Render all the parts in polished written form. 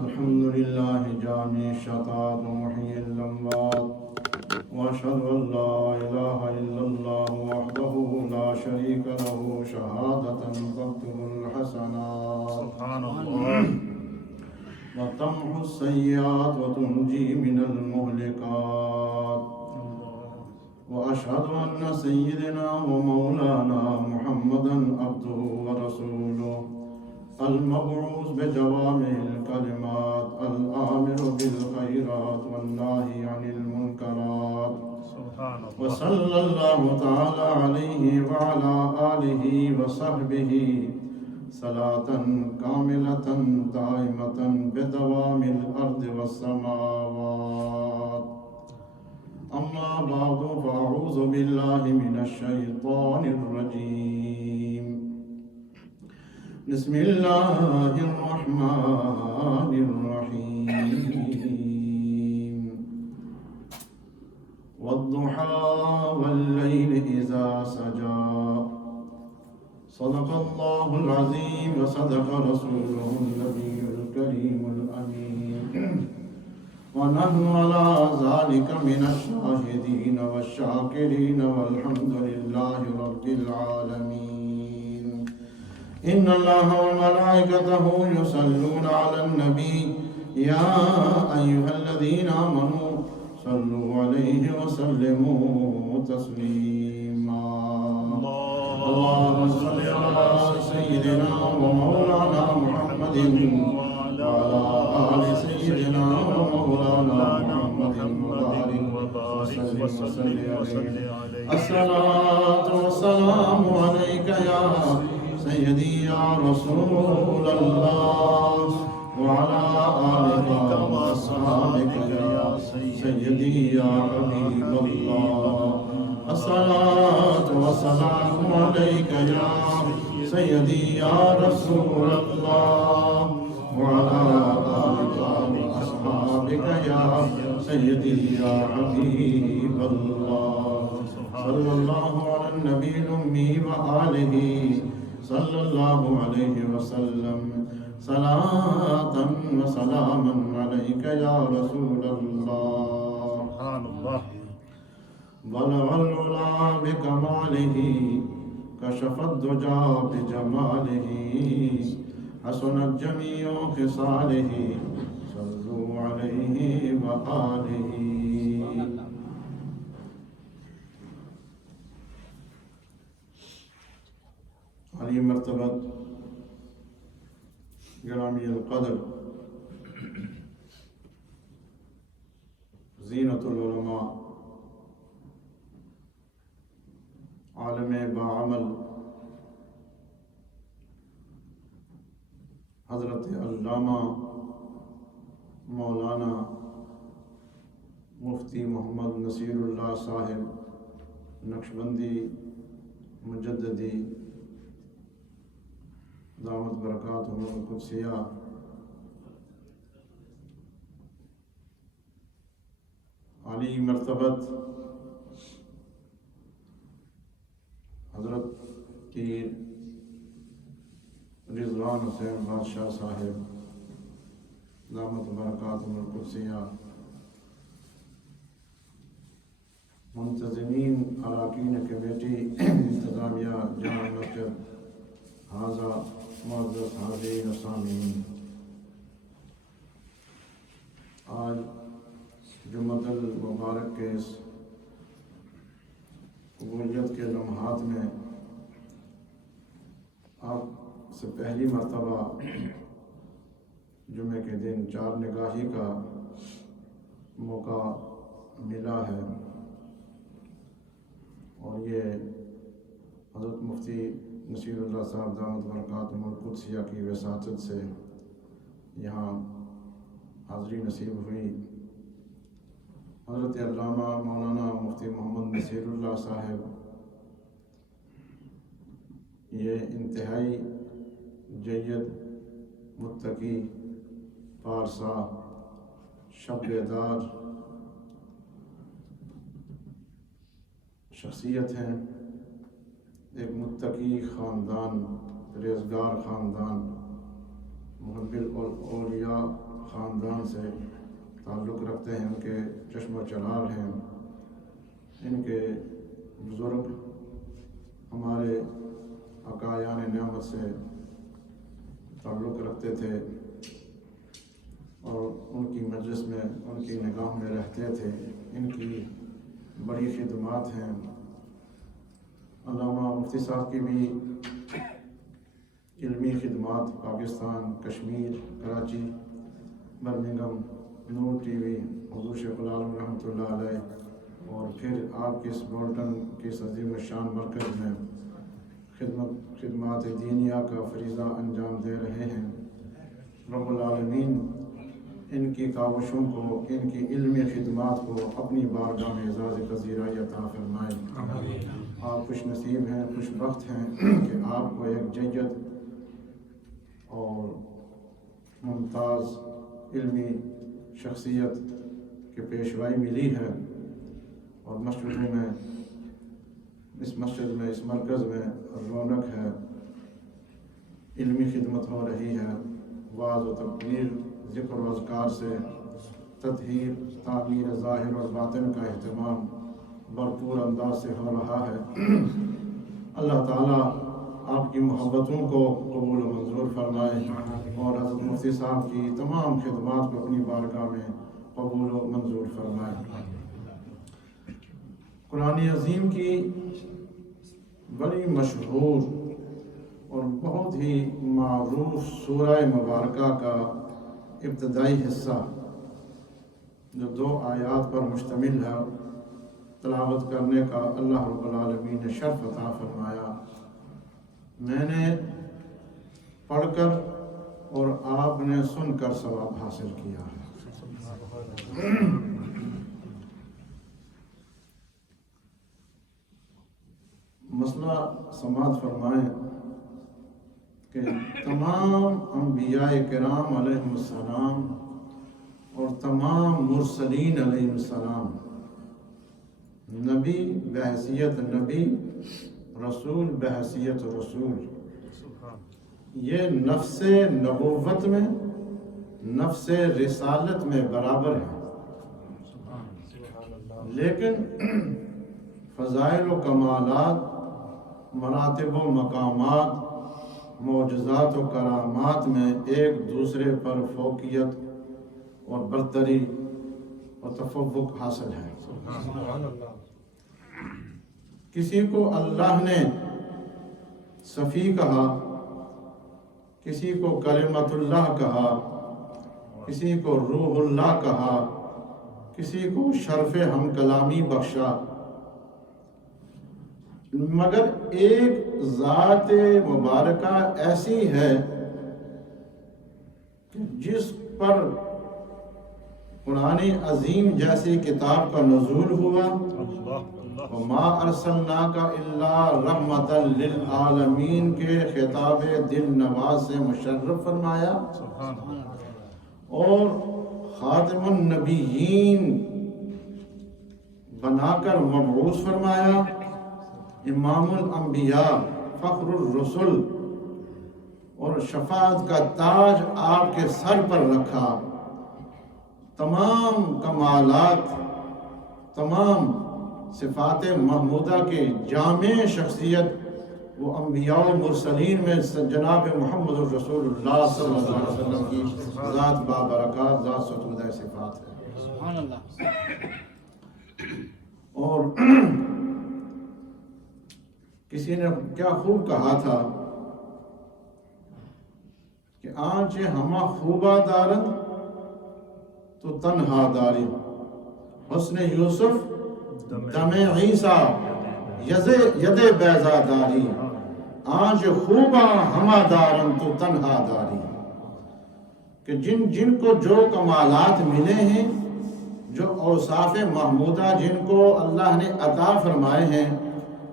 الحمد لله جامع الشتات ومحيي الأموات وأشهد أن لا إله إلا الله وحده لا شريك له شهادة تكتب الحسنات سبحان الله وتمحو السيئات وتنجي من المهلكات وأشهد أن سيدنا ومولانا محمدا عبده ورسوله المبعوث بجوامع الكلمات الآمر بالخيرات والناهي عن المنكرات سبحان الله وصلى الله تعالى عليه وعلى آله وصحبه صلاة كاملة دائمة بدوام الأرض والسماوات أما بعد فأعوذ بالله من الشيطان الرجيم بسم الله الرحمن الرحيم والضحى والليل إذا سجى صدق الله العظيم وصدق رسوله النبي الكريم الأمين ونحن على ذلك من الشاهدين والشاكرين والحمد لله رب العالمين إن الله وملائكته يصلون على النبي يا أيها الذين آمنوا صلوا عليه وسلموا تسليما اللهم صل على سيدنا ومولانا محمد وعلى آل سيدنا ومولانا محمد وبارك وسلم عليه الصلاة والسلام عليك يا سيدي يا رسول الله وعلى آلك وأصحابك يا سيدي يا حبيب الله الصلاة والسلام عليك يا سيدي يا رسول الله وعلى آلك وأصحابك يا سيدي يا حبيب الله صلى الله على النبي الأمي وآله صلى الله عليه وسلم صلاة وسلاما عليك يا رسول الله سبحان الله بلغ العلا بكماله كشف الدجى بجماله حسنت جميع خصاله صلوا عليه وآله علی مرتبت گرامی القدر زینت العلماء عالم باعمل حضرت علامہ مولانا مفتی محمد نصیر اللہ صاحب نقشبندی مجددی دامت برکاتہم القدسیہ علی مرتبت حضرت پیر رضوان حسین بادشاہ صاحب دامت برکاتہم القدسیہ منتظمین اراکین کمیٹی انتظامیہ جامع مسجد حاضر معزز حاضرین و سامعین، آج جمعۃ المبارک کے اس قبولیت کے لمحات میں آپ سے پہلی مرتبہ جمعے کے دن چار نگاہی کا موقع ملا ہے، اور یہ حضرت مفتی نصیر اللہ صاحب دامت برکاتہم القدسیہ کی وساطت سے یہاں حاضری نصیب ہوئی۔ حضرت علامہ مولانا مفتی محمد نصیر اللہ صاحب یہ انتہائی جید، متقی، پارسا، شب بیدار شخصیت ہیں، ایک متقی خاندان، پرہیزگار خاندان، محب الاولیاء خاندان سے تعلق رکھتے ہیں، ان کے چشم و چراغ ہیں، ان کے بزرگ ہمارے آقایان نعمت سے تعلق رکھتے تھے اور ان کی مجلس میں ان کی نگاہ میں رہتے تھے، ان کی بڑی خدمات ہیں۔ علامہ مفتی صاحب کی بھی علمی خدمات پاکستان، کشمیر، کراچی، برمنگھم، نور ٹی وی، حضور شیخ العالم رحمۃ اللہ علیہ، اور پھر آپ کے اس بولٹن کے عظیم الشان مرکز میں خدمات دینیہ کا فریضہ انجام دے رہے ہیں۔ رب العالمین ان کی کاوشوں کو، ان کی علمی خدمات کو اپنی بارگاہ میں اعزاز پذیرائی عطا فرمائے۔ آپ خوش نصیب ہیں، خوش بخت ہیں کہ آپ کو ایک جید اور ممتاز علمی شخصیت کی پیشوائی ملی ہے، اور مسجدوں میں، اس مسجد میں، اس مرکز میں رونق ہے، علمی خدمت ہو رہی ہے، وعظ و تقریر، ذکر و اذکار سے تطہیر، تعمیر ظاہر اور باطن کا اہتمام بھرپور انداز سے ہو رہا ہے۔ اللہ تعالیٰ آپ کی محبتوں کو قبول و منظور فرمائے، اور حضرت مفتی صاحب کی تمام خدمات کو اپنی بارگاہ میں قبول و منظور فرمائے۔ قرآن عظیم کی بڑی مشہور اور بہت ہی معروف سورہ مبارکہ کا ابتدائی حصہ جو 2 آیات پر مشتمل ہے، تلاوت کرنے کا اللہ رب العالمین نے شرف عطا فرمایا۔ میں نے پڑھ کر اور آپ نے سن کر ثواب حاصل کیا ہے۔ مسئلہ سماعت فرمائیں کہ تمام انبیاء کرام علیہ السلام اور تمام مرسلین علیہ السلام، نبی بحیثیت نبی، رسول بحیثیت رسول، یہ نفس نبوت میں، نفس رسالت میں برابر ہے، لیکن فضائل و کمالات، مراتب و مقامات، معجزات و کرامات میں ایک دوسرے پر فوقیت اور برتری اور تفوق حاصل ہے۔ کسی کو اللہ نے صفی کہا، کسی کو کلمت اللہ کہا، کسی کو روح اللہ کہا، کسی کو شرف ہم کلامی بخشا، مگر ایک ذات مبارکہ ایسی ہے کہ جس پر قرآن عظیم جیسی کتاب کا نزول ہوا، وَمَا أَرْسَلْنَاكَ إِلَّا رَحْمَةً لِلْعَالَمِينَ کے خطاب دل نواز سے مشرف فرمایا، اور خاتم النبیین بنا کر مبعوث فرمایا، امام الانبیاء، فخر الرسل، اور شفاعت کا تاج آپ کے سر پر رکھا۔ تمام کمالات، تمام صفات محمودہ کے جامع شخصیت وہ انبیاء و مرسلین میں جناب محمد الرسول اللہ صلی اللہ علیہ وسلم کی ذات بابرکات، ذات ستودہ صفات ہے۔ سبحان اللہ۔ اور کسی نے کیا خوب کہا تھا کہ آنچ ہما خوبہ دارند تو تنہا داری، حسن یوسف دم عیسیٰ ید بیضا داری، آنچ خوبہ ہما دارند تو تنہا داری، کہ جن کو جو کمالات ملے ہیں، جو اوصاف محمودہ جن کو اللہ نے عطا فرمائے ہیں،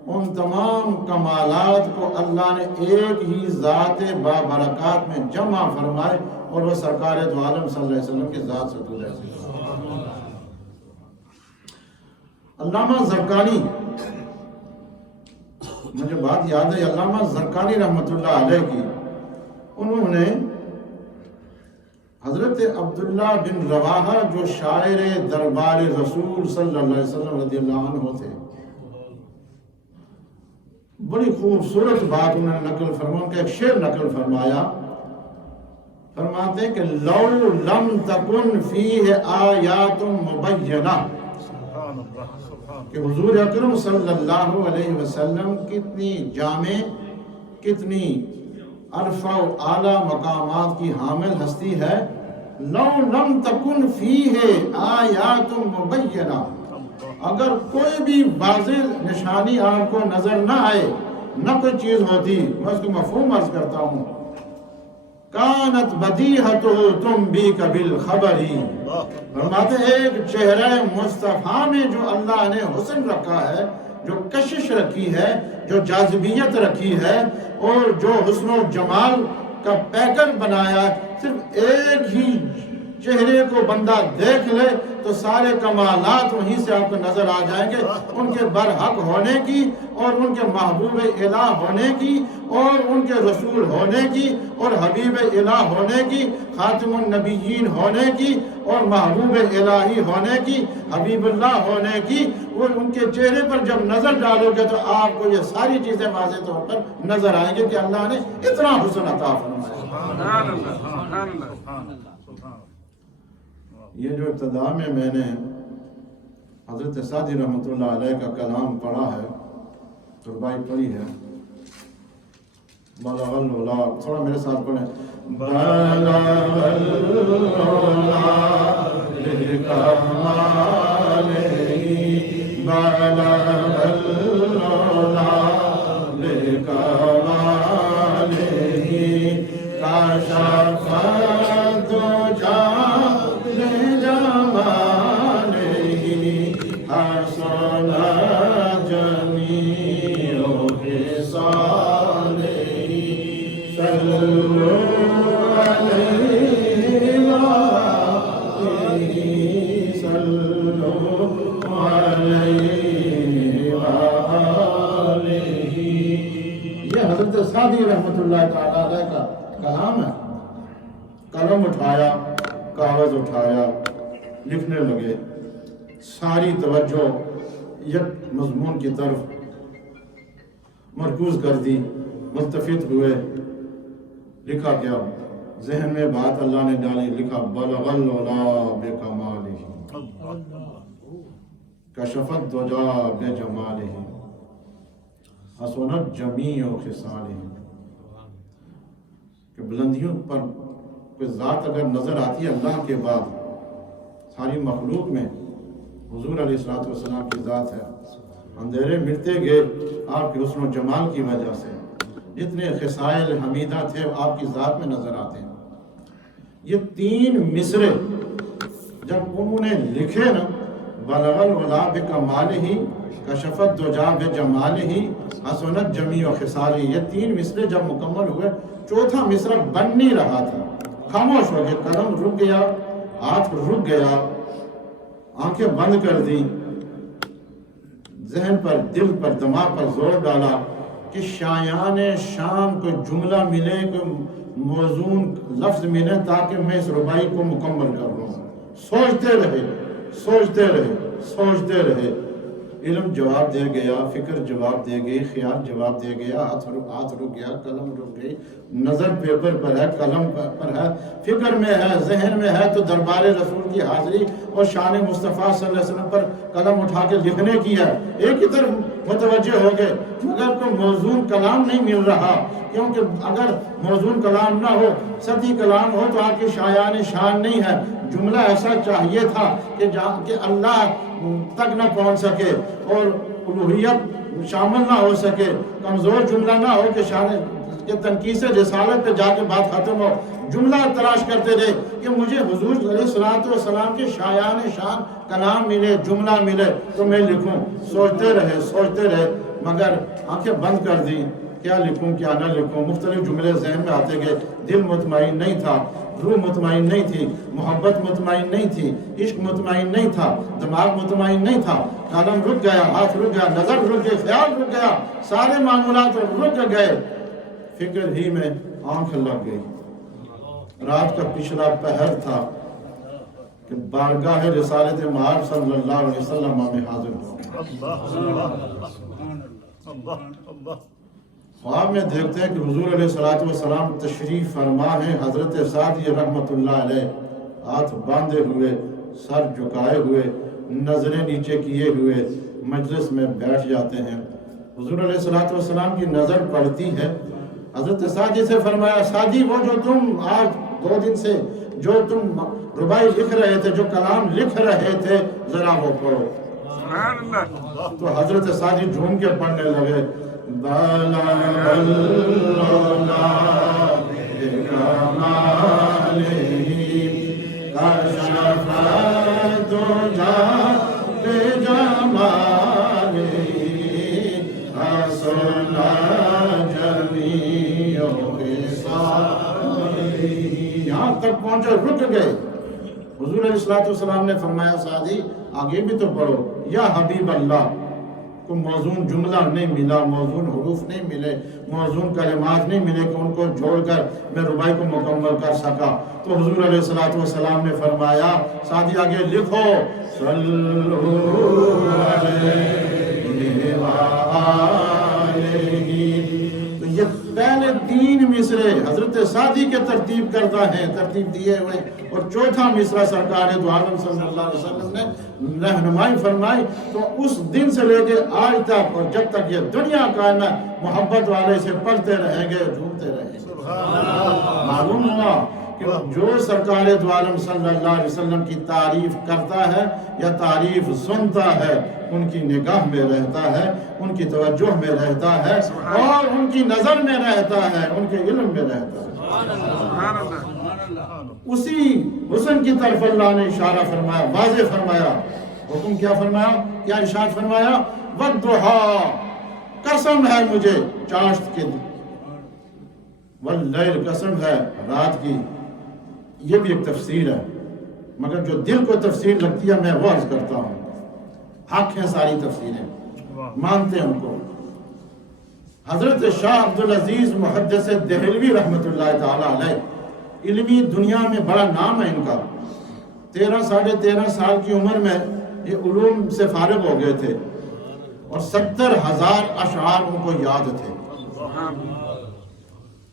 ان تمام کمالات کو اللہ نے ایک ہی ذات بابرکات میں جمع فرمائے، اور وہ سرکار دو عالم صلی اللہ علیہ وسلم کی ذات سے جڑے ہیں۔ علامہ زرقانی، مجھے بات یاد ہے علامہ زرقانی رحمۃ اللہ علیہ کی، انہوں نے حضرت عبداللہ بن رواحہ جو شاعر دربار رسول صلی اللہ علیہ وسلم رضی اللہ عنہ تھے، بڑی خوبصورت بات انہوں نے نقل فرمایا، ان کا ایک شعر نقل فرمایا، فرماتے ہیں کہ لو لم تکن فیہ آیات مبینہ، کہ حضور اکرم صلی اللہ علیہ وسلم کتنی جامع، کتنی عرفہ و اعلیٰ مقامات کی حامل ہستی ہے، لو لم تکن فیہ آیات مبینہ، اگر کوئی بھی واضح نشانی آپ کو نظر نہ آئے، نہ کوئی چیز ہوتی، میں اس کو مفہوم عرض کرتا ہوں، کانت بدیہتہ تنبیک بالخبری، فرماتے ایک چہرہ مصطفیٰ میں جو اللہ نے حسن رکھا ہے، جو کشش رکھی ہے، جو جاذبیت رکھی ہے، اور جو حسن و جمال کا پیکر بنایا، صرف ایک ہی چہرے کو بندہ دیکھ لے تو سارے کمالات وہیں سے آپ کو نظر آ جائیں گے، ان کے برحق ہونے کی، اور ان کے محبوب الہ ہونے کی، اور ان کے رسول ہونے کی، اور حبیب الہ ہونے کی، خاتم النبیین ہونے کی، اور محبوب الہی ہونے کی، حبیب اللہ ہونے کی، اور ان کے چہرے پر جب نظر ڈالو گے تو آپ کو یہ ساری چیزیں واضح طور پر نظر آئیں گے کہ اللہ نے اتنا حسن عطا فرمایا۔ یہ جو ابتدا میں نے حضرت سعدی رحمۃ اللہ علیہ کا کلام پڑھا ہے، قربائی پڑھی ہے، بلغ العلا، تھوڑا میرے ساتھ پڑھیں، بلغ العلا بکمالہ، بلغ العلا بکمالہ، کشف الدجی سعدی رحمت اللہ تعالیٰ علیہ کا کلام ہے۔ قلم اٹھایا، کاغذ اٹھایا، لکھنے لگے، ساری توجہ یک مضمون کی طرف مرکوز کر دی، ملتفت ہوئے، لکھا کیا، ذہن میں بات اللہ نے ڈالی، لکھا بلغ العلا بکمالہ، کشف الدجی بجمالہ، حسنت جمیع خصالہ، کہ بلندیوں پر کوئی ذات اگر نظر آتی ہے اللہ کے بعد، ساری مخلوق میں حضور علیہ السلام کی ذات ہے، اندھیرے مٹتے گئے آپ کے حسن و جمال کی وجہ سے، جتنے خصائل حمیدہ تھے آپ کی ذات میں نظر آتے ہیں۔ یہ تین مصرے جب انہوں نے لکھے نا، بلغ العلا بکمالہ، کشف الدجی بجمالہ، حسنت جمیع خصالہ، یہ تین مصرے جب مکمل ہوئے، چوتھا مصرع بن نہیں رہا تھا، خاموش ہو گئے، قلم رک گیا، ہاتھ رک گیا، آنکھیں بند کر دی، ذہن پر، دل پر، دماغ پر زور ڈالا کہ شایان شان کوئی جملہ ملے، کوئی موزون لفظ ملے تاکہ میں اس ربائی کو مکمل کر لوں۔ سوچتے رہے، سوچتے رہے، سوچتے رہے، علم جواب دے گیا، فکر جواب دے گئی، خیال جواب دے گیا، ہاتھ رک گیا، قلم رک گئی، نظر پیپر پر ہے، قلم پر ہے، فکر میں ہے، ذہن میں ہے، تو دربار رسول کی حاضری اور شان مصطفیٰ صلی اللہ علیہ وسلم پر قلم اٹھا کے لکھنے کی ہے، ایک ہی طرف متوجہ ہو گئے، مگر کوئی موزون کلام نہیں مل رہا، کیونکہ اگر موزون کلام نہ ہو، سطحی کلام ہو تو آپ کی شایان شان نہیں ہے، جملہ ایسا چاہیے تھا کہ اللہ تک نہ پہنچ سکے اور الوہیت شامل نہ ہو سکے، کمزور جملہ نہ ہو کہ شان کہ تنقیص رسالت پہ جا کے بات ختم ہو، جملہ تلاش کرتے رہے کہ مجھے حضور علیہ السلام کے شایان شان کلام ملے، جملہ ملے تو میں لکھوں۔ سوچتے رہے مگر آنکھیں بند کر دی، کیا لکھوں کیا نہ لکھوں، مختلف جملے ذہن میں آتے گئے، دل مطمئن نہیں تھا، روح مطمئن نہیں تھی، محبت مطمئن نہیں تھی، عشق مطمئن نہیں تھا، دماغ مطمئن نہیں تھا، قلم رک گیا، ہاتھ رک گیا، نظر رک گئی، خیال رک گیا، سارے معمولات رک گئے، فکر ہی میں آنکھ لگ گئی، رات کا پچھلا پہر تھا کہ بارگاہ رسالت مآب صلی اللہ علیہ وسلم میں حاضر ہو گئے۔ خواب میں دیکھتے ہیں کہ حضور علیہ السلام تشریف فرما ہے، حضرت سعدی رحمۃ اللہ علیہ ہاتھ باندھے ہوئے، سر جھکائے ہوئے، نظریں نیچے کیے ہوئے مجلس میں بیٹھ جاتے ہیں۔ حضور علیہ السلام کی نظر پڑتی ہے، حضرت سعدی سے فرمایا سعدی وہ جو تم آج 2 دن سے جو تم ربائی لکھ رہے تھے، جو کلام لکھ رہے تھے، ذرا وہ پڑھو۔ تو حضرت سعدی جھوم کے پڑھنے لگے، یہاں تک پہنچے، رک گئے۔ حضور علیہ السلام نے فرمایا سعدی آگے بھی تو پڑھو۔ یا حبیب اللہ، کو موزون جملہ نہیں ملا، موزون حروف نہیں ملے، موزون کلمات نہیں ملے کہ ان کو جوڑ کر میں ربائی کو مکمل کر سکا۔ تو حضور علیہ السلام نے فرمایا سعدی آگے لکھو، صلو علیہ وآلہ۔ تو یہ پہلے 3 مصرے حضرت سعدی کے ترتیب کردہ ہیں، ترتیب دیے ہوئے، اور چوتھا مصرع سرکار دو عالم صلی اللہ علیہ وسلم نے رہنمائی فرمائی۔ تو اس دن سے لے کے آج تک اور جب تک یہ دنیا قائم ہے، محبت والے سے پڑھتے رہیں گے، جھومتے رہیں گے۔ معلوم ہوا کہ جو سرکار دو عالم صلی اللہ علیہ وسلم کی تعریف کرتا ہے یا تعریف سنتا ہے، ان کی نگاہ میں رہتا ہے، ان کی توجہ میں رہتا ہے، اور ان کی نظر میں رہتا ہے، ان کے علم میں رہتا ہے۔ اسی حسن کی طرف اللہ نے اشارہ فرمایا، واضح فرمایا۔ حکم کیا فرمایا؟ کیا ارشاد فرمایا؟ والضحیٰ، قسم ہے مجھے چاشت کے، واللیل، قسم ہے رات کی۔ یہ بھی ایک تفسیر ہے، مگر جو دل کو تفسیر لگتی ہے میں وہ عرض کرتا ہوں۔ حق ہیں ساری تفسیریں، مانتے ہیں ان کو۔ حضرت شاہ عبدالعزیز محدث دہلوی رحمۃ اللہ تعالی علیہ، علمی دنیا میں بڑا نام ہے ان کا۔ 13 ساڑھے 13 سال کی عمر میں یہ علوم سے فارغ ہو گئے تھے، اور 70,000 اشعار ان کو یاد تھے۔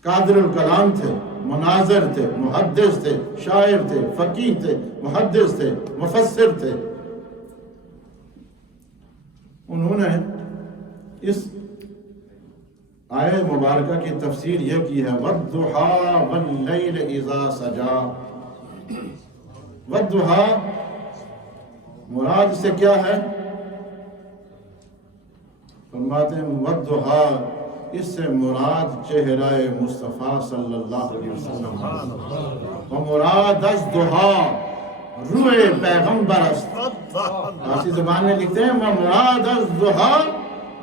قادر الکلام تھے، مناظر تھے، محدث تھے، شاعر تھے، فقیہ تھے، محدث تھے، مفسر تھے۔ انہوں نے اس آیت مبارکہ کی تفسیر یہ کی ہے، وَالضُّحَىٰ وَاللَّيْلِ إِذَا سَجَىٰ۔ وَالضُّحَىٰ مراد سے کیا ہے؟ فرماتے ہیں وَالضُّحَىٰ، اس سے مراد چہرہ مصطفیٰ صلی اللہ علیہ وسلم، وَمُرَادَ الضُّحَىٰ، روح پیغمبر است۔ فارسی زبان میں لکھتے ہیں وَمُرَادَ الضُّحَىٰ،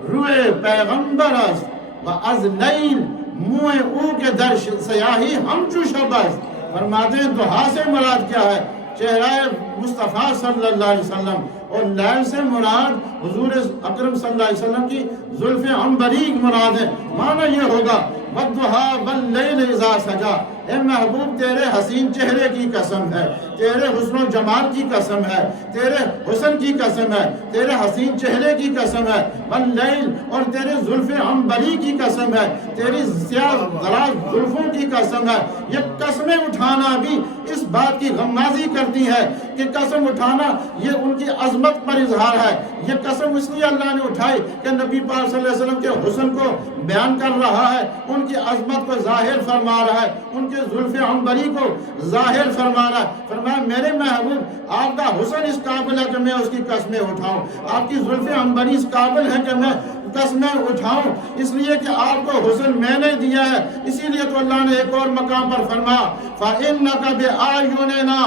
روح پیغمبر است، وَأَزْ لَيْل، منہ او کے در سیاہی ہمچو شب است۔ فرماتے ہیں ضحیٰ سے مراد کیا ہے؟ چہرہ مصطفیٰ صلی اللہ علیہ وسلم، اور لیل سے مراد حضور اکرم صلی اللہ علیہ وسلم کی زلف عنبری مراد ہے۔ معنی یہ ہوگا وَالضُّحَىٰ وَاللَّيْلِ إِذَا سَجَىٰ، اے محبوب تیرے حسین چہرے کی قسم ہے، تیرے حسن و جمال کی قسم ہے، تیرے حسن کی قسم ہے، تیرے حسین چہرے کی قسم ہے، واللیل، اور تیرے زلف عنبری کی قسم ہے، تیری سیاہ دراز زلفوں کی قسم ہے۔ یہ قسمیں اٹھانا بھی اس بات کی غمازی کرتی ہے کہ قسم اٹھانا یہ ان کی عظمت پر اظہار ہے۔ یہ قسم اس لیے اللہ نے اٹھائی کہ نبی پاک صلی اللہ علیہ وسلم کے حسن کو بیان کر رہا ہے، ان کی عظمت کو ظاہر فرما رہا ہے، ان کے زلف عنبری کو ظاہر فرما رہا ہے۔ فرمایا میرے محبوب آپ کا حسن اس قابل ہے کہ میں اس کی قسمیں اٹھاؤں، آپ کی زلف عنبری اس قابل ہے کہ میں قسمیں اٹھاؤں، اس لیے کہ آپ کو حسن میں نے دیا ہے۔ اسی لیے تو اللہ نے ایک اور مقام پر فرمایا فَإِنَّكَ بِأَعْيُنِنَا،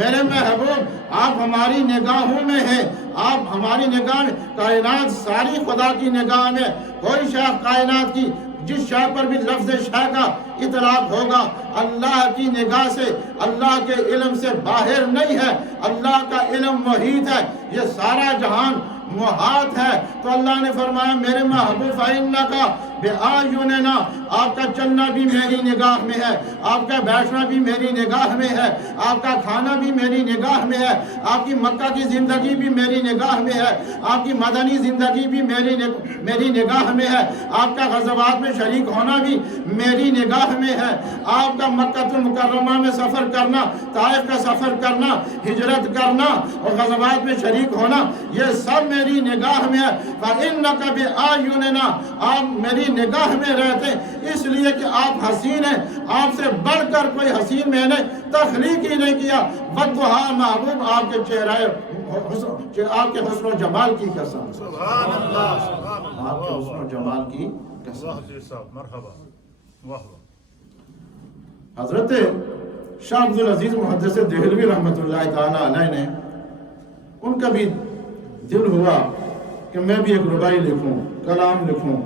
میرے محبوب آپ ہماری نگاہوں میں ہیں، آپ ہماری نگاہ میں، کائنات ساری خدا کی نگاہ میں، کوئی شے کائنات کی جس شے پر بھی لفظ شے کا اطلاق ہوگا اللہ کی نگاہ سے، اللہ کے علم سے باہر نہیں ہے۔ اللہ کا علم محیط ہے، یہ سارا جہان محاط ہے۔ تو اللہ نے فرمایا میرے محبوب فَإِنَّكَ بِأَعْيُنِنَا، آپ کا چلنا بھی میری نگاہ میں ہے، آپ کا بیٹھنا بھی میری نگاہ میں ہے، آپ کا کھانا بھی میری نگاہ میں ہے، آپ کی مکہ کی زندگی بھی میری نگاہ میں ہے، آپ کی مدنی زندگی بھی میری نگاہ میں ہے، آپ کا غزوات میں شریک ہونا بھی میری نگاہ میں ہے، آپ کا مکہ المکرمہ میں سفر کرنا، طائف کا سفر کرنا، ہجرت کرنا اور غزوات میں شریک ہونا، یہ سب میری نگاہ میں ہے۔ فَإِنَّكَ بِأَعْيُنِنَا، آپ میری نگاہ میں رہتے اس لیے کہ آپ حسین ہیں، آپ سے بڑھ کر کوئی حسین میں نے تخلیق ہی نہیں کیا۔ وَالضُّحَىٰ محبوب آپ کے چہرے آپ کے حسن و جمال کی قسم، سبحان اللہ، سبحان اللہ، آپ کے حسن و جمال کی قسم۔ واہ جی صاحب، مرحبا، واہ واہ۔ حضرت شاہ عبدالعزیز محدث دہلوی رحمۃ اللہ تعالیٰ علیہ نے، ان کا بھی دل ہوا کہ میں بھی ایک ربائی لکھوں، کلام لکھوں،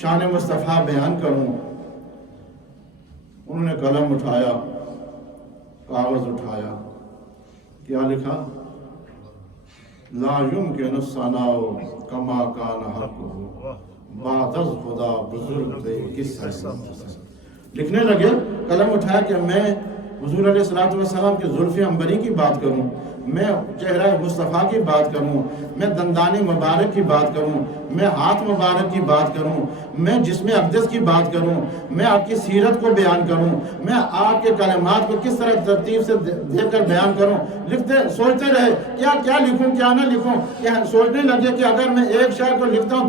شان مصطفیٰ بیان کروں۔ انہوں نے قلم اٹھایا، کاغذ اٹھایا، کیا لکھا؟ لا یمکن الثناء کما کان حقہ بعد از خدا بزرگ دے کس لکھنے لگے، قلم اٹھایا کہ میں حضور علیہ السلام کے زلف عنبری کی بات کروں، میں چہرہ مصطفیٰ کی بات کروں، میں دندان مبارک کی بات کروں، میں ہاتھ مبارک کی بات کروں، میں جسم اقدس کی بات کروں، میں آپ کی سیرت کو بیان کروں، میں آپ کے کلمات کو کس طرح ترتیب سے دے کر بیان کروں۔ سوچتے رہے کیا لکھوں کیا نہ لکھوں، سوچنے لگے کہ اگر میں ایک شعر کو لکھتا ہوں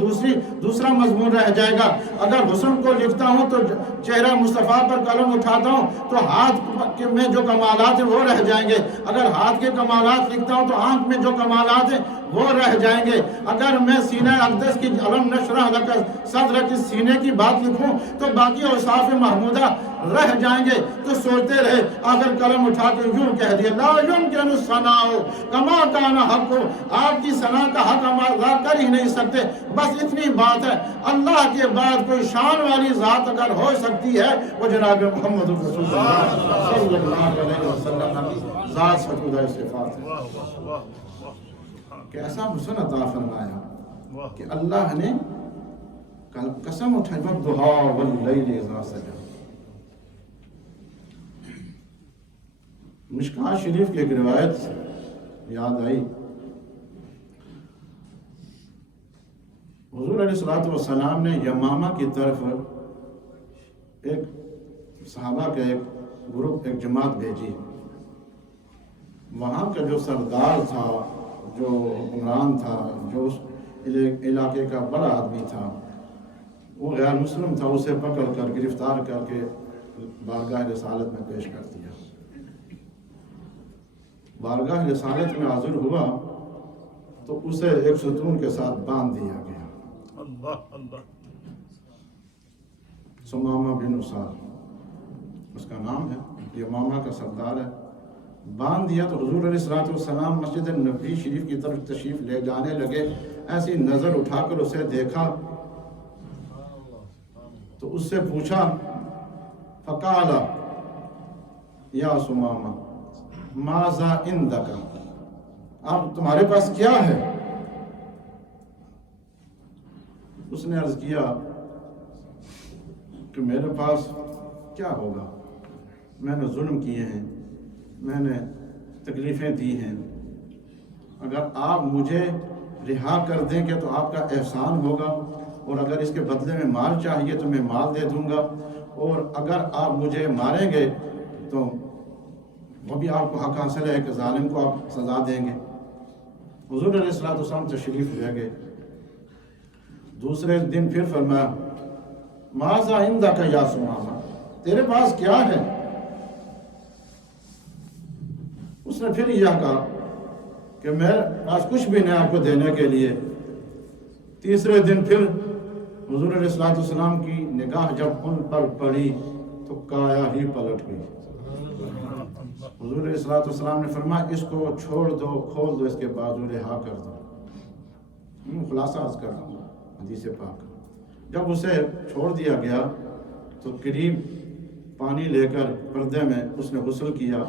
دوسرا مضمون رہ جائے گا، اگر حسن کو لکھتا ہوں تو چہرہ مصطفیٰ پر قلم اٹھاتا ہوں تو ہاتھ میں جو کمالات ہیں وہ رہ جائیں گے، اگر ہاتھ کے کمالات لکھتا ہوں تو آنکھ میں جو کمالات ہیں وہ رہ جائیں گے، اگر میں سینہ اقدس کی علم نشرح لک صدر کی سینے کی بات لکھوں تو باقی اوصاف محمودہ رہ جائیں گے۔ تو سوچتے رہے، آخر قلم اٹھا کے یوں کہہ دیا، لا یمکن الثناء کما کان حق، آپ کی ثنا کا حق ہم ادا کر ہی نہیں سکتے، بس اتنی بات ہے، اللہ کے بعد کوئی شان والی ذات اگر ہو سکتی ہے وہ جناب محمد رسول اللہ صلی اللہ علیہ وسلم کی ذات ستودہ صفات ہے۔ واہ واہ واہ واہ، کیسا حسن عطا فرمایا واہ، کہ اللہ نے قسم اٹھائی، وَالضُّحَىٰ وَاللَّيْلِ إِذَا سَجَىٰ۔ مشکوٰۃ شریف کی ایک روایت یاد آئی، حضور علیہ السلام نے یمامہ کی طرف ایک صحابہ کا ایک گروپ، ایک جماعت بھیجی۔ وہاں کا جو سردار تھا، جو حکمران تھا، جو اس علاقے کا بڑا آدمی تھا، وہ غیر مسلم تھا، اسے پکڑ کر گرفتار کر کے بارگاہ رسالت میں پیش کر دیا۔ بارگاہ رسالت میں حاضر ہوا تو اسے ایک ستون کے ساتھ باندھ دیا گیا۔ اللہ اللہ، سمامہ بن اسال اس کا نام ہے، یمامہ کا سردار ہے۔ باندھ دیا تو حضور علیہ السلام مسجد نبوی شریف کی طرف تشریف لے جانے لگے، ایسی نظر اٹھا کر اسے دیکھا تو اس سے پوچھا، فقال یا سمامہ ماذا عندک، اب تمہارے پاس کیا ہے؟ اس نے عرض کیا کہ میرے پاس کیا ہوگا، میں نے ظلم کیے ہیں، میں نے تکلیفیں دی ہیں، اگر آپ مجھے رہا کر دیں گے تو آپ کا احسان ہوگا، اور اگر اس کے بدلے میں مال چاہیے تو میں مال دے دوں گا، اور اگر آپ مجھے ماریں گے تو وہ بھی آپ کو حق حاصل ہے کہ ظالم کو آپ سزا دیں گے۔ حضور علیہ السلام تشریف لے گئے۔ دوسرے دن پھر فرمایا، ماذا عندک یا سمامہ، تیرے پاس کیا ہے؟ اس نے پھر یہ کہا کہ میرے پاس کچھ بھی نہیں آپ کو دینے کے لیے۔ تیسرے دن پھر حضور علیہ السلام کی نگاہ جب ان پر پڑی تو کایا ہی پلٹ گئی۔ حضور علیہ السلام نے فرمایا، اس کو چھوڑ دو، کھول دو، اس کے بازو رہا کر دو۔ خلاصہ عرض کر رہا ہوں حدیث پاک۔ جب اسے چھوڑ دیا گیا تو قریب پانی لے کر پردے میں اس نے غسل کیا،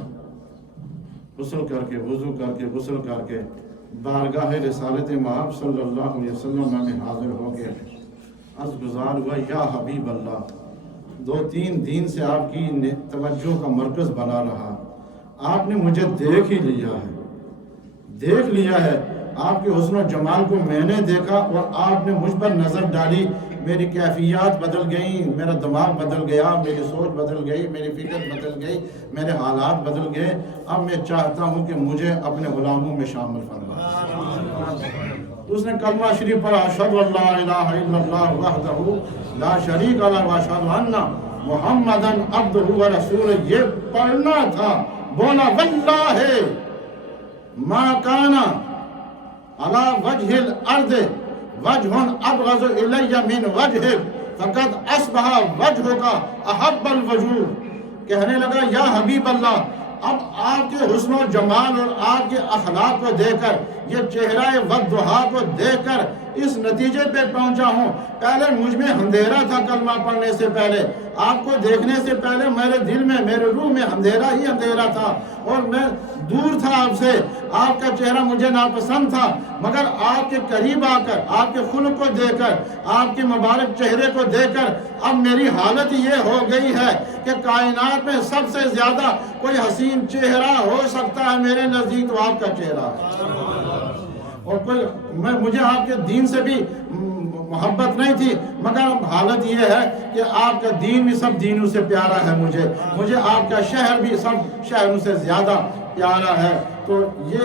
غسل کر کے وضو کر کے غسل کر کے بارگاہ رسالت مآب صلی اللہ علیہ وسلم میں حاضر ہو کے عرض گزار ہوا، یا حبیب اللہ 2-3 دن سے آپ کی توجہ کا مرکز بنا رہا. آپ نے مجھے دیکھ ہی لیا ہے. آپ کے حسن و جمال کو میں نے دیکھا اور آپ نے مجھ پر نظر ڈالی. میری کیفیات بدل گئیں، میرا دماغ بدل گیا، میری سوچ بدل گئی، میری فکر بدل گئی، میرے حالات بدل گئے. اب میں چاہتا ہوں کہ مجھے اپنے غلاموں میں شامل فرما. اس نے کلمہ شریف پڑھا، اشہد ان لا الہ الا اللہ وحدہ لا شریک لہ واشہد ان محمدا عبدہ ورسولہ. یہ پڑھنا تھا. بولا واللہ ما کان علی وجہ الارض وجہ ابغض الی من وجہ فقد اصبح وجہک احب الوجوہ. کہنے لگا یا حبیب اللہ، اب آپ کے حسن و جمال اور آپ کے اخلاق کو دیکھ کر، یہ چہرہ والضحیٰ کو دیکھ کر اس نتیجے پہ پہنچا ہوں. پہلے مجھ میں اندھیرا تھا کلمہ پڑھنے سے پہلے، آپ کو دیکھنے سے پہلے میرے دل میں، میرے روح میں اندھیرا ہی اندھیرا تھا اور میں دور تھا آپ سے. آپ کا چہرہ مجھے ناپسند تھا، مگر آپ کے قریب آ کر، آپ کے خلق کو دیکھ کر، آپ کے مبارک چہرے کو دیکھ کر اب میری حالت یہ ہو گئی ہے کہ کائنات میں سب سے زیادہ کوئی حسین چہرہ ہو سکتا ہے میرے نزدیک تو آپ کا چہرہ ہے. اور مجھے آپ کے دین سے بھی محبت نہیں تھی، مگر اب حالت یہ ہے کہ آپ کا دین بھی سب دینوں سے پیارا ہے. مجھے آپ کا شہر بھی سب شہروں سے زیادہ پیارا ہے. تو یہ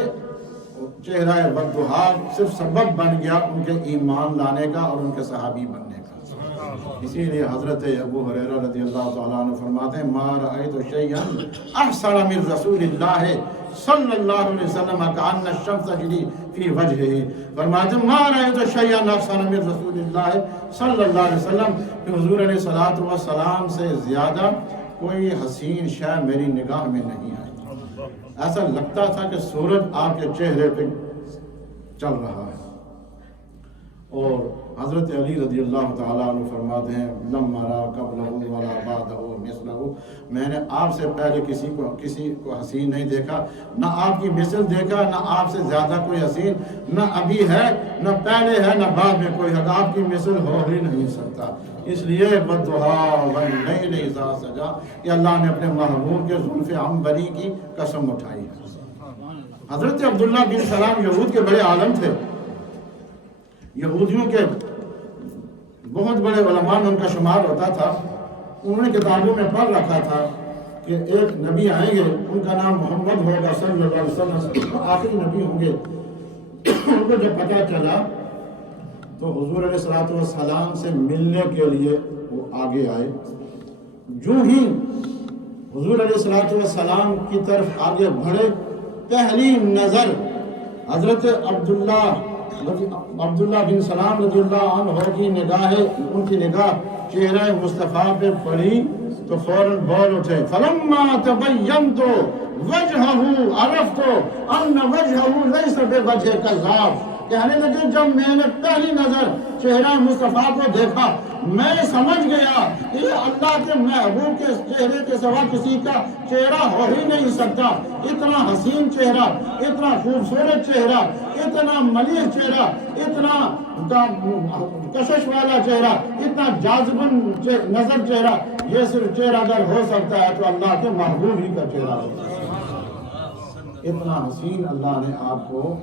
چہرہ والضحیٰ صرف سبب بن گیا ان کے ایمان لانے کا اور ان کے صحابی بننے کا. اسی لیے حضرت ابو ہریرہ رضی اللہ تعالیٰ عنہ فرماتے ہیں ما رأیت شیئا احسن من رسول اللہ صلی اللہ علیہ وسلم کأن الشمس تجری فی وجہہ. فرماتے ہیں ما رأیت شیئا احسن من رسول اللہ صلی اللہ علیہ وسلم کہ حضور علیہ السلام سے زیادہ کوئی حسین شے میری نگاہ میں نہیں آئی. ایسا لگتا تھا کہ سورج آپ کے چہرے پہ چل رہا ہے. اور حضرت علی رضی اللہ تعالیٰ عنہ فرماتے ہیں لم ارى قبلہ ولا بعدہ مثلہ. میں نے آپ سے پہلے کسی کو حسین نہیں دیکھا، نہ آپ کی مثل دیکھا، نہ آپ سے زیادہ کوئی حسین، نہ ابھی ہے، نہ پہلے ہے، نہ بعد میں کوئی ہے. آپ کی مثل ہو ہی نہیں سکتا. اس لیے والضحیٰ واللیل اذا سجا کہ اللہ نے اپنے محبوب کے زلف عنبری کی قسم اٹھائی ہے. حضرت عبداللہ بن سلام یہود کے بڑے عالم تھے. یہودیوں کے بہت بڑے علماء میں ان کا شمار ہوتا تھا. انہوں نے کتابوں میں پڑھ رکھا تھا کہ ایک نبی آئیں گے، ان کا نام محمد ہوگا صلی اللہ علیہ وسلم، آخری نبی ہوں گے. ان کو جب پتہ چلا تو حضور علیہ السلام سے ملنے کے لیے وہ آگے آئے. جو ہی حضور علیہ السلام کی طرف آگے بڑھے، پہلی نظر حضرت عبداللہ بن سلام رضی اللہ عنہ کی ان کی نگاہ چہرہ مصطفیٰ پہ پڑی تو فوراً بول اٹھے فلما تبینت وجہہ عرفت ان وجہہ لیس بوجہ کذاب. کہنے لگے جب میں نے پہلی نظر چہرہ مصطفیٰ کو دیکھا میں سمجھ گیا کہ اللہ کے محبوب کے چہرے کے سوا کسی کا چہرہ ہو ہی نہیں سکتا. اتنا حسین چہرہ، اتنا خوبصورت چہرہ، اتنا ملیح چہرہ، اتنا کشش والا چہرہ، اتنا جاذب نظر چہرہ، یہ صرف چہرہ اگر ہو سکتا ہے تو اللہ کے محبوب ہی کا چہرہ ہوتا ہے. اتنا حسین اللہ نے آپ کو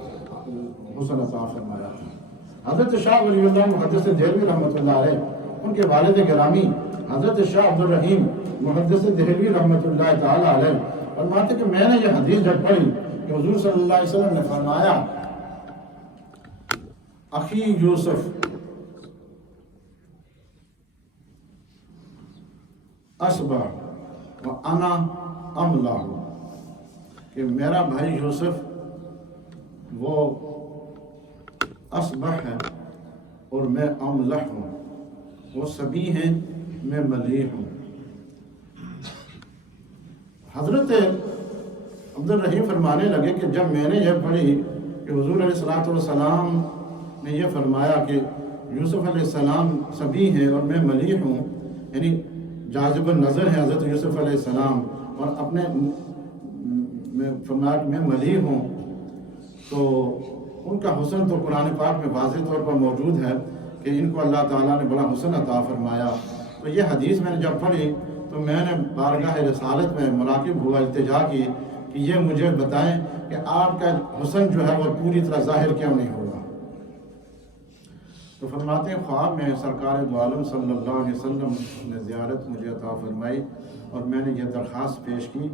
حسن عطا فرمایا. حضرت شاہ ولی اللہ محدث دہلوی رحمۃ اللہ علیہ، ان کے والد گرامی حضرت شاہ عبد الرحیم محدث دہلوی رحمۃ اللہ تعالی علیہ فرماتے کہ میں نے یہ حدیث جب پڑھی کہ حضور صلی اللہ علیہ وسلم نے فرمایا اخی یوسف اصبح وانا املہ، کہ میرا بھائی یوسف وہ اصبح ہے اور میں املح ہوں. وہ سبی ہیں، میں ملیح ہوں. حضرت عبد الرحیم فرمانے لگے کہ جب میں نے یہ پڑھی کہ حضور علیہ السلام نے یہ فرمایا کہ یوسف علیہ السلام سبی ہیں اور میں ملیح ہوں، یعنی جاذب النظر ہے حضرت یوسف علیہ السلام، اور اپنے میں فرمایا میں ملیح ہوں، تو ان کا حسن تو قرآن پاک میں واضح طور پر موجود ہے کہ ان کو اللہ تعالیٰ نے بڑا حسن عطا فرمایا. تو یہ حدیث میں نے جب پڑھی تو میں نے بارگاہ رسالت میں مراقب ہوا، التجا کی کہ یہ مجھے بتائیں کہ آپ کا حسن جو ہے وہ پوری طرح ظاہر کیوں نہیں ہوگا۔ تو فرماتے ہیں خواب میں سرکار دو عالم صلی اللہ علیہ وسلم نے زیارت مجھے عطا فرمائی اور میں نے یہ درخواست پیش کی،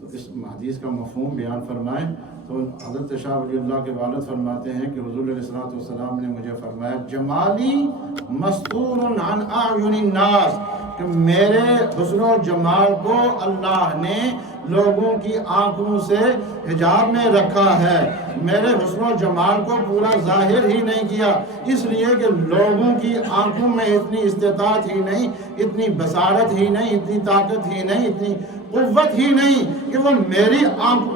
تو اس حدیث کا مفہوم بیان فرمائیں۔ تو حضرت شاہ ولی اللہ کے والد فرماتے ہیں کہ حضور علیہ الصلوۃ والسلام نے مجھے فرمایا جمالی مستور عن اعین الناس، کہ میرے حسن و جمال کو اللہ نے لوگوں کی آنکھوں سے حجاب میں رکھا ہے، میرے حسن و جمال کو پورا ظاہر ہی نہیں کیا، اس لیے کہ لوگوں کی آنکھوں میں اتنی استطاعت ہی نہیں، اتنی بصارت ہی نہیں، اتنی طاقت ہی نہیں، اتنی قوت ہی نہیں کہ وہ میری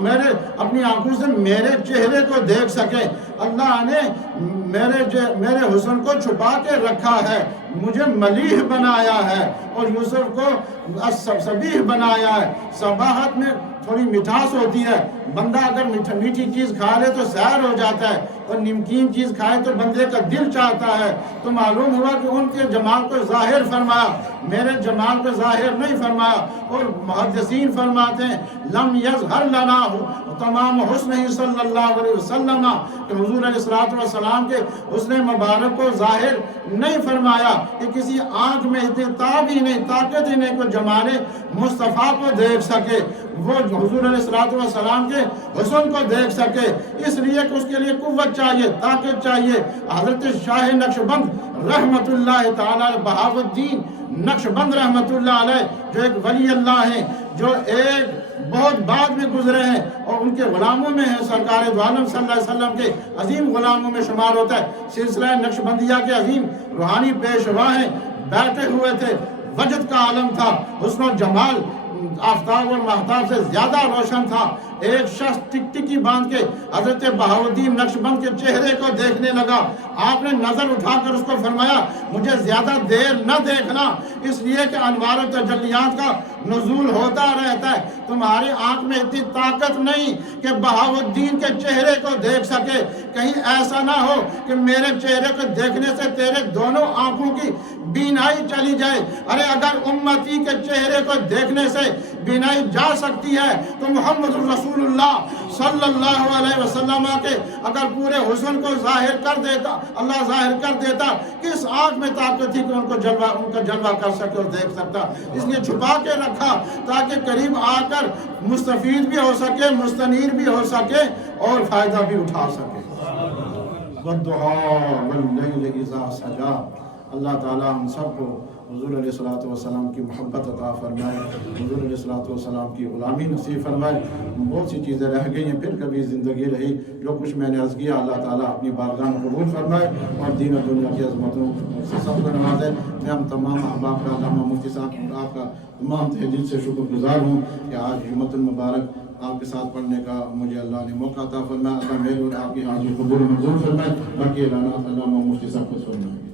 میرے اپنی آنکھوں سے میرے چہرے کو دیکھ سکے۔ اللہ نے میرے حسن کو چھپا کے رکھا ہے، مجھے ملیح بنایا ہے اور یوسف کو سبیح بنایا ہے۔ صباحت میں تھوڑی مٹھاس ہوتی ہے، بندہ اگر میٹھی چیز کھا لے تو سیر ہو جاتا ہے، اور نمکین چیز کھائے تو بندے کا دل چاہتا ہے۔ تو معلوم ہوا کہ ان کے جمال کو ظاہر فرمایا، میرے جمال کو ظاہر نہیں فرمایا۔ اور محدثین فرماتے ہیں لم یظہر لنا تمام حسن صلی اللہ علیہ وسلم، کہ حضور علیہ الصلوۃ والسلام کے حسن مبارک کو ظاہر نہیں فرمایا، کہ کسی آنکھ میں اتنی تاب ہی نہیں، طاقت ہی نہیں کہ جمال مصطفیٰ کو دیکھ سکے، وہ حضور علیہ الصلوۃ والسلام کے حسن کو دیکھ سکے۔ اس لیے کہ اس کے لیے قوت چاہیے، طاقت چاہیے۔ حضرت شاہ نقشبند رحمت اللہ تعالی بہاؤالدین نقشبند رحمت اللہ علیہ، جو ایک ولی اللہ ہیں، جو ایک بہت بعد میں گزرے ہیں اور ان کے غلاموں میں ہیں، سرکار دو عالم صلی اللہ علیہ وسلم کے عظیم غلاموں میں شمار ہوتا ہے، سلسلہ نقشبندیہ کے عظیم روحانی پیشوا ہیں، بیٹھے ہوئے تھے، وجد کا عالم تھا، حسن و جمال آفتاب اور مہتاب سے زیادہ روشن تھا۔ ایک شخص ٹکٹکی باندھ کے حضرت بہاؤالدین نقشبند کے چہرے کو دیکھنے لگا، آپ نے نظر اٹھا کر اس کو فرمایا مجھے زیادہ دیر نہ دیکھنا، اس لیے کہ انوار و تجلیات کا نزول ہوتا رہتا ہے، تمہاری آنکھ میں اتنی طاقت نہیں کہ بہاؤالدین کے چہرے کو دیکھ سکے، کہیں ایسا نہ ہو کہ میرے چہرے کو دیکھنے سے تیرے دونوں آنکھوں کی بینائی چلی جائے۔ ارے اگر امتی کے چہرے کو دیکھنے سے بینائی جا سکتی ہے تو محمد رسول اللہ صلی اللہ علیہ وسلم کے اگر پورے حسن کو ظاہر کر دیتا، اللہ ظاہر کر دیتا، کس آنکھ میں طاقت تھی کہ ان کا جلوہ کر سکے اور دیکھ سکتا؟ اس لیے چھپا کے رکھا تاکہ قریب آ کر مستفید بھی ہو سکے، مستنیر بھی ہو سکے اور فائدہ بھی اٹھا سکے۔ وَالدُّعَاء وَاللَّيْلِ إِذَا سَجَا، اللہ تعالیٰ ہم سب کو حضور علیہ الصلوۃ والسلام کی محبت عطا فرمائے، حضور علیہ الصلوۃ والسلام کی غلامی نصیب فرمائے۔ بہت سی چیزیں رہ گئی ہیں، پھر کبھی زندگی رہی، جو کچھ میں نے عرض کیا اللہ تعالیٰ اپنی بارگاہ میں قبول فرمائے اور دین و دنیا کی عظمتوں سے سب کو نوازے۔ میں ہم تمام احباب کا، علامہ مفتی صاحب آپ کا تمام تہ دل سے شکر گزار ہوں کہ آج جمعۃ المبارک آپ کے ساتھ پڑھنے کا مجھے اللہ نے موقع عطا فرمایا۔ اللہ میرے اور آپ کی حاضری قبول منظور فرمائے۔ باقی اعلانات علامہ مفتی صاحب کو فرمائیں۔